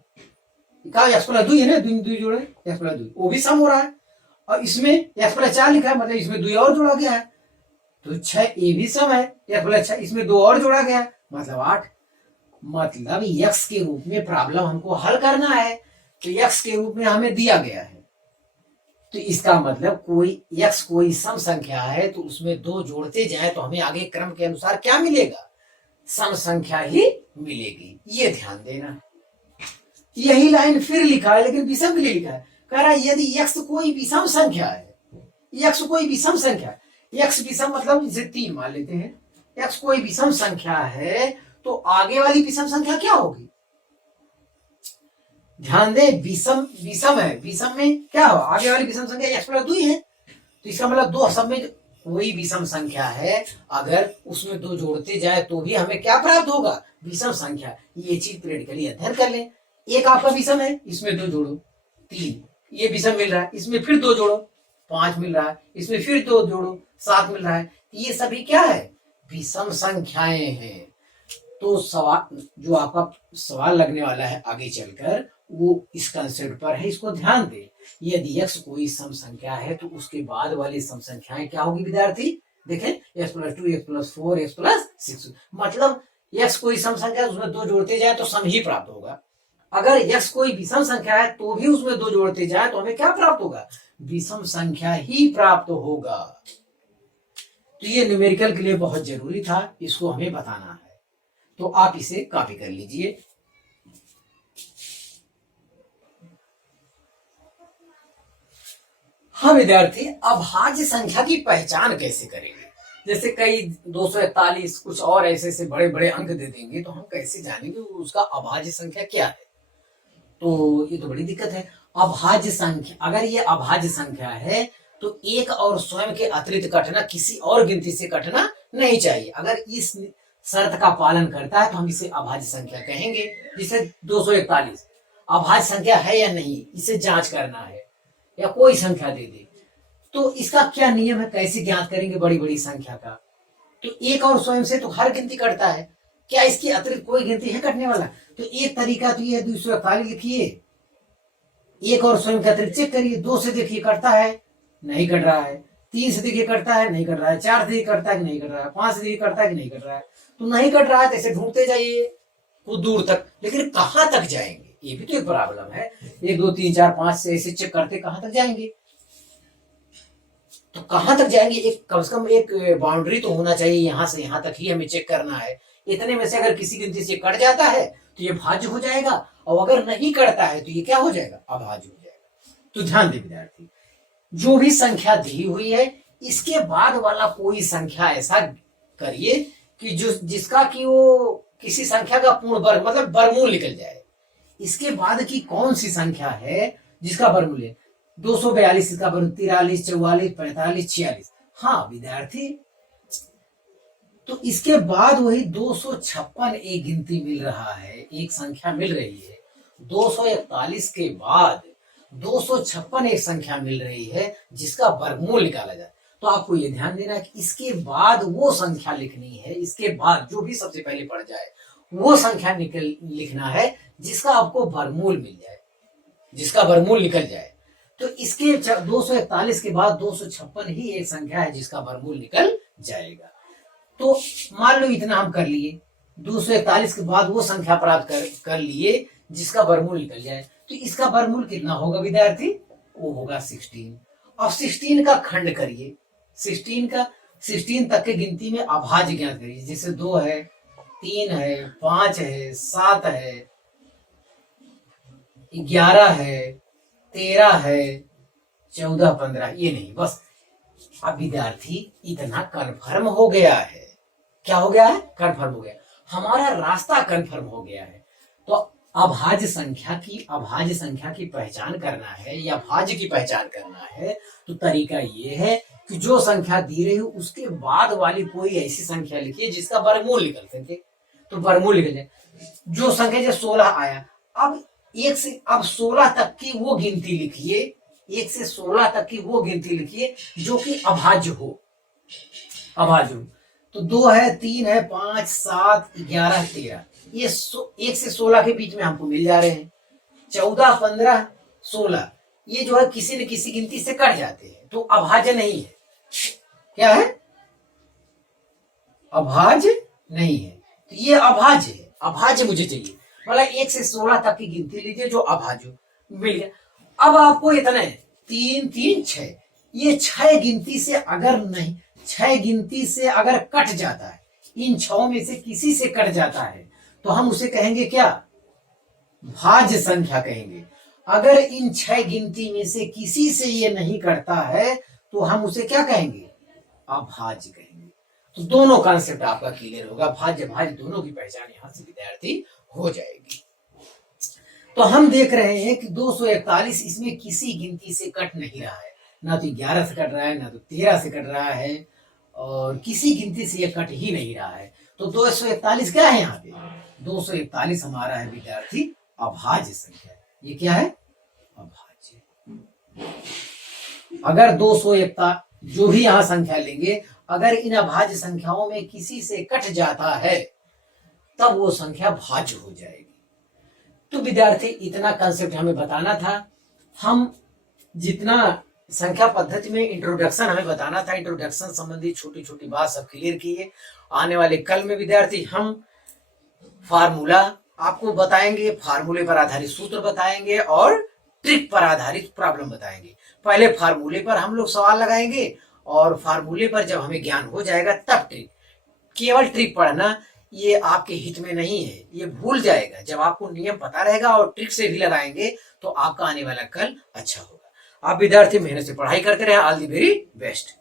कहा x + 2 है ना, 2 जोड़े x + 2, वो भी सम हो रहा है। और इसमें x + 4 लिखा है, मतलब इसमें 2 और जोड़ा गया है, तो 6 ये भी सम है, x + 6 इसमें 2 और जोड़ा गया है, मतलब 8। मतलब यक्स के रूप में प्रॉब्लम हमको हल करना है, तो यक्स के रूप में हमें दिया गया है, तो इसका मतलब कोई यक्स कोई सम संख्या है, तो उसमें 2 जोड़ते जाए तो हमें आगे क्रम के अनुसार क्या मिलेगा, सम संख्या ही मिलेगी। ये ध्यान देना। यही लाइन फिर लिखा है, लेकिन विषम के लिए लिखा है। कह रहा है यदि यक्स कोई विषम संख्या है, यक्स कोई विषम संख्या है, यक्स विषम मतलब इसे 3 मान लेते हैं, यक्स कोई विषम संख्या है, तो आगे वाली विषम संख्या क्या होगी, ध्यान दे, विषम है, विषम में क्या हो, आगे वाली विषम संख्या x + 2 है, तो इसका मतलब 2 सब में कोई विषम संख्या है, अगर उसमें 2 जोड़ते जाए तो भी हमें क्या प्राप्त होगा, विषम संख्या। ये चीज प्रैक्टिकली अध्ययन कर लें। एक आपका विषम है, इसमें 2 जोड़ो 3, ये विषम मिल रहा है, इसमें फिर 2 जोड़ो 5 मिल रहा है, इसमें फिर 2 जोड़ो 7 मिल रहा है, ये सभी क्या है, विषम संख्याएं हैं। तो सवाल जो आपका सवाल लगने वाला है आगे चलकर, वो इस कंसेप्ट पर है, इसको ध्यान दे। यदि x कोई सम संख्या है तो उसके बाद वाली सम संख्याएं क्या होगी विद्यार्थी, देखें x + 2, x + 4, x + 6, मतलब x कोई सम संख्या है, उसमें 2 जोड़ते जाए तो सम ही प्राप्त होगा। अगर x कोई विषम संख्या है तो भी उसमें 2 जोड़ते जाए तो हमें क्या प्राप्त होगा, विषम संख्या ही प्राप्त होगा। तो ये न्यूमेरिकल के लिए बहुत जरूरी था, इसको हमें बताना है, तो आप इसे कॉपी कर लीजिए। हाँ विद्यार्थी, अभाज्य संख्या की पहचान कैसे करेंगे, जैसे कई 241 कुछ और ऐसे ऐसे बड़े बड़े अंक दे देंगे, तो हम कैसे जानेंगे उसका अभाज्य संख्या क्या है, तो ये तो बड़ी दिक्कत है। अभाज्य संख्या, अगर ये अभाज्य संख्या है तो एक और स्वयं के अतिरिक्त कटना किसी और गिनती से कटना नहीं चाहिए। अगर इस शर्त का पालन करता है तो हम इसे अभाज्य संख्या कहेंगे। जिसे 241 अभाज्य संख्या है या नहीं, इसे जांच करना है, या कोई संख्या दे दे, तो इसका क्या नियम है, कैसे ज्ञात करेंगे बड़ी बड़ी संख्या का, तो एक और स्वयं से तो हर गिनती कटता है, क्या इसकी अतिरिक्त कोई गिनती है कटने वाला, तो एक तरीका तो ये 241 लिखिए, एक और स्वयं के अतिरिक्त चेक करिए, 2 से देखिए कटता है, नहीं कट रहा है, 3 से देखिए कटता है, नहीं कट रहा है, 4 से देखिए कटता है कि नहीं कट रहा है, 5 से देखिए कटता है कि नहीं कट रहा है, तो नहीं कट रहा है तो ऐसे ढूंढते जाइए कुछ दूर तक, लेकिन कहां तक जाएंगे, ये भी तो एक प्रॉब्लम है। 1 2 3 4 5 से ऐसे चेक करते कहां तक जाएंगे, तो कहां तक जाएंगे, एक कम से कम एक बाउंड्री तो होना चाहिए, यहां से यहां तक ही हमें चेक करना है। इतने में से अगर किसी गिनती से कट जाता है तो ये भाज्य हो जाएगा, और अगर नहीं कटता है तो ये क्या हो जाएगा, अभाज्य हो जाएगा। तो ध्यान दे विद्यार्थी, जो भी संख्या दी हुई है इसके बाद वाला कोई संख्या ऐसा करिए कि जो जिसका कि वो किसी संख्या का पूर्ण वर्ग मतलब वर्गमूल निकल जाए। इसके बाद की कौन सी संख्या है जिसका वर्गमूल है, 242 इसका वर्ग 43 44 45 46, हाँ विद्यार्थी, तो इसके बाद वही 256 एक गिनती मिल रहा है, एक संख्या मिल रही है, 241 के बाद 256 एक संख्या मिल रही है जिसका वर्गमूल निकाला जाए। तो आपको ये ध्यान देना है कि इसके बाद वो संख्या लिखनी है, इसके बाद जो भी सबसे पहले पड़ जाए वो संख्या लिखना है जिसका आपको वर्गमूल मिल जाए, जिसका वर्गमूल निकल जाए। तो इसके 241 के बाद 256 ही एक संख्या है जिसका वर्गमूल निकल जाएगा। तो मान लो इतना हम कर लिए, 241 के बाद वो संख्या प्राप्त कर लिए जिसका वर्गमूल निकल जाए। तो इसका वर्गमूल कितना होगा विद्यार्थी? वो होगा 16। अब 16 का खंड करिए, 16 तक के गिनती में अभाज्य ज्ञात करिए। जैसे 2 है, 3 है, 5 है, 7 है, 11 है, 13 है, 14, 15, ये नहीं, बस अब विद्यार्थी इतना कन्फर्म हो गया है। क्या हो गया है? कन्फर्म हो गया, हमारा रास्ता कन्फर्म हो गया है। तो अभाज्य संख्या की पहचान करना है या भाज्य की पहचान करना है तो तरीका ये है कि जो संख्या दी रही हो उसके बाद वाली कोई ऐसी संख्या लिखिए जिसका वर्गमूल निकल सके। तो वर्गमूल निकल जाए, जो संख्या जैसे 16 आया, अब 1 से 16 तक की वो गिनती लिखिए, 1 से 16 तक की वो गिनती लिखिए जो कि अभाज्य हो। तो 2 है, 3 है, 5, 7, 11, 13, ये 1 से 16 के बीच में हमको मिल जा रहे हैं। 14, 15, 16 ये जो है किसी न किसी गिनती से कट जाते हैं, तो अभाज्य नहीं है। क्या है? अभाज्य नहीं है। तो ये अभाज्य है, अभाज्य मुझे चाहिए, मतलब 1 से 16 तक की गिनती लीजिए जो अभाज्य मिल गया। अब आपको इतना है 3, 3, 6, ये 6 गिनती से अगर नहीं, 6 गिनती से अगर कट जाता है, इन 6 में से किसी से कट जाता है तो हम उसे कहेंगे क्या? भाज्य संख्या कहेंगे। अगर इन 6 गिनती में से किसी से ये नहीं कटता है तो हम उसे क्या कहेंगे? अभाज्य कहेंगे। तो दोनों कॉन्सेप्ट आपका क्लियर होगा, भाज्य भाज्य दोनों की पहचान यहां से विद्यार्थी हो जाएगी। तो हम देख रहे हैं कि 241 इसमें किसी गिनती से कट नहीं रहा है, ना तो 11 से कट रहा है, ना तो 13 से कट रहा है, और किसी गिनती से ये कट ही नहीं रहा है। तो 241 क्या है यहाँ पे? 241 हमारा है विद्यार्थी अभाज्य संख्या। ये क्या है? अभाज्य। अगर 241 जो भी यहाँ संख्या लेंगे, अगर इन अभाज्य संख्याओं में किसी से कट जाता है तब वो संख्या भाज्य हो जाएगी। तो विद्यार्थी इतना कंसेप्ट हमें बताना था। हम जितना संख्या पद्धति में इंट्रोडक्शन हमें बताना था, इंट्रोडक्शन संबंधी छोटी छोटी बात सब क्लियर किए। आने वाले कल में विद्यार्थी हम फार्मूला आपको बताएंगे, फार्मूले पर आधारित सूत्र बताएंगे और ट्रिक पर आधारित प्रॉब्लम बताएंगे। पहले फार्मूले पर हम लोग सवाल लगाएंगे और फार्मूले पर जब हमें ज्ञान हो जाएगा तब ट्रिक। केवल ट्रिक पढ़ना ये आपके हित में नहीं है, ये भूल जाएगा। जब आपको नियम पता रहेगा और ट्रिक से भी लगाएंगे तो आपका आने वाला कल अच्छा होगा। आप विद्यार्थी मेहनत से पढ़ाई करते रहे। All the very best.